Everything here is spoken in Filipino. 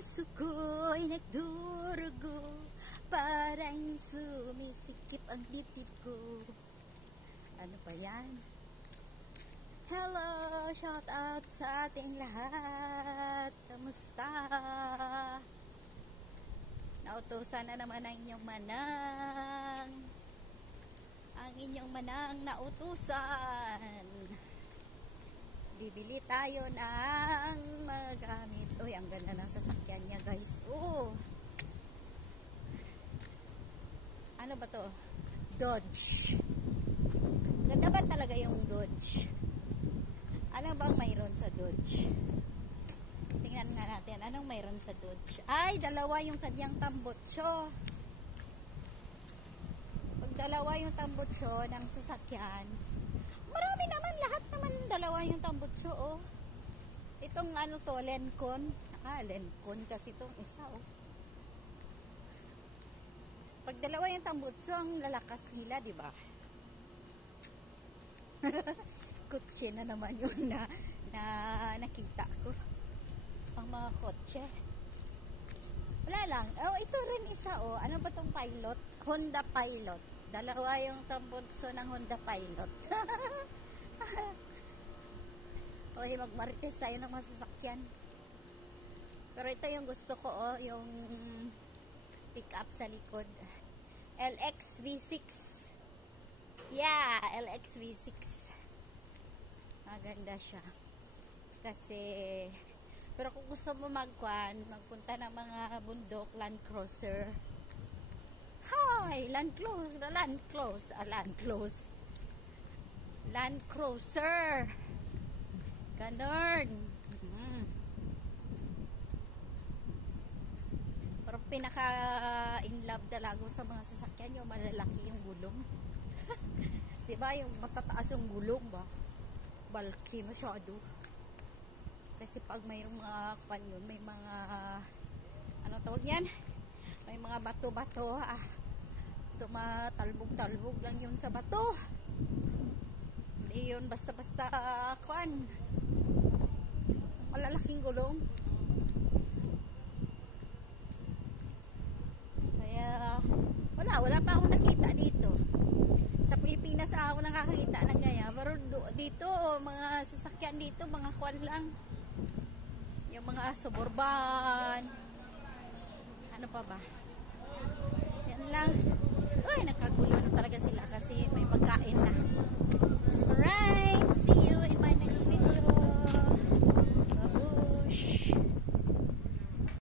puso ko'y nagdurugo, parang sumisikip ang dibdib ko. Ano pa yan? Hello! Shout out sa ating lahat! Kamusta? Nautusan na naman ang inyong manang. Ang inyong manang nautusan. Bibili tayo ng mga gamit. Uy, ang ganda ng sasakyan niya, guys. Oh. Ano ba to? Dodge. Ganda ba talaga yung Dodge? Ano bang mayroon sa Dodge? Tingnan nga natin. Anong mayroon sa Dodge? Ay, dalawa yung kanyang tambutso. Pag dalawa yung tambutso ng sasakyan, marami naman, lahat naman dalawa yung tambutso, oh. Itong ano to, Lencon. Lencon kasi itong isa, oh. Pag dalawa yung tambutso, ang lalakas nila, di ba? Kotse na naman yun na nakita ko. Ang mga kotse. Wala lang. Oh, ito rin isa, oh. Ano ba tong Pilot? Honda Pilot. Dalawa yung tambutso ng Honda Pilot. Okay, magmarites tayo ng masasakyan. Pero ito yung gusto ko, oh, yung pick up sa likod. LX V6. Yeah, LX V6. Maganda siya. Kasi, pero kung gusto mo magpunta ng mga bundok, Land Cruiser. Hi! Land Cruiser. Ganun. Pero pinaka in love talaga sa mga sasakyan yung malalaki yung gulong. Diba yung matataas yung gulong ba? Bulky masyado. Kasi pag mayroong mga kanyon, may mga ano tawag yan? May mga bato-bato, tumatalbog-talbog lang yun sa bato. Hindi yun basta-basta malalaking gulong. Kaya wala pa akong nakita dito. Sa Pilipinas ako nakakita ng ganyan. Pero dito, mga sasakyan dito, mga kwan lang. Yung mga suburban. Ano pa ba? Yan lang. Uy, nagkagulo na talaga sila kasi may pagkain na. Alright, see you in my next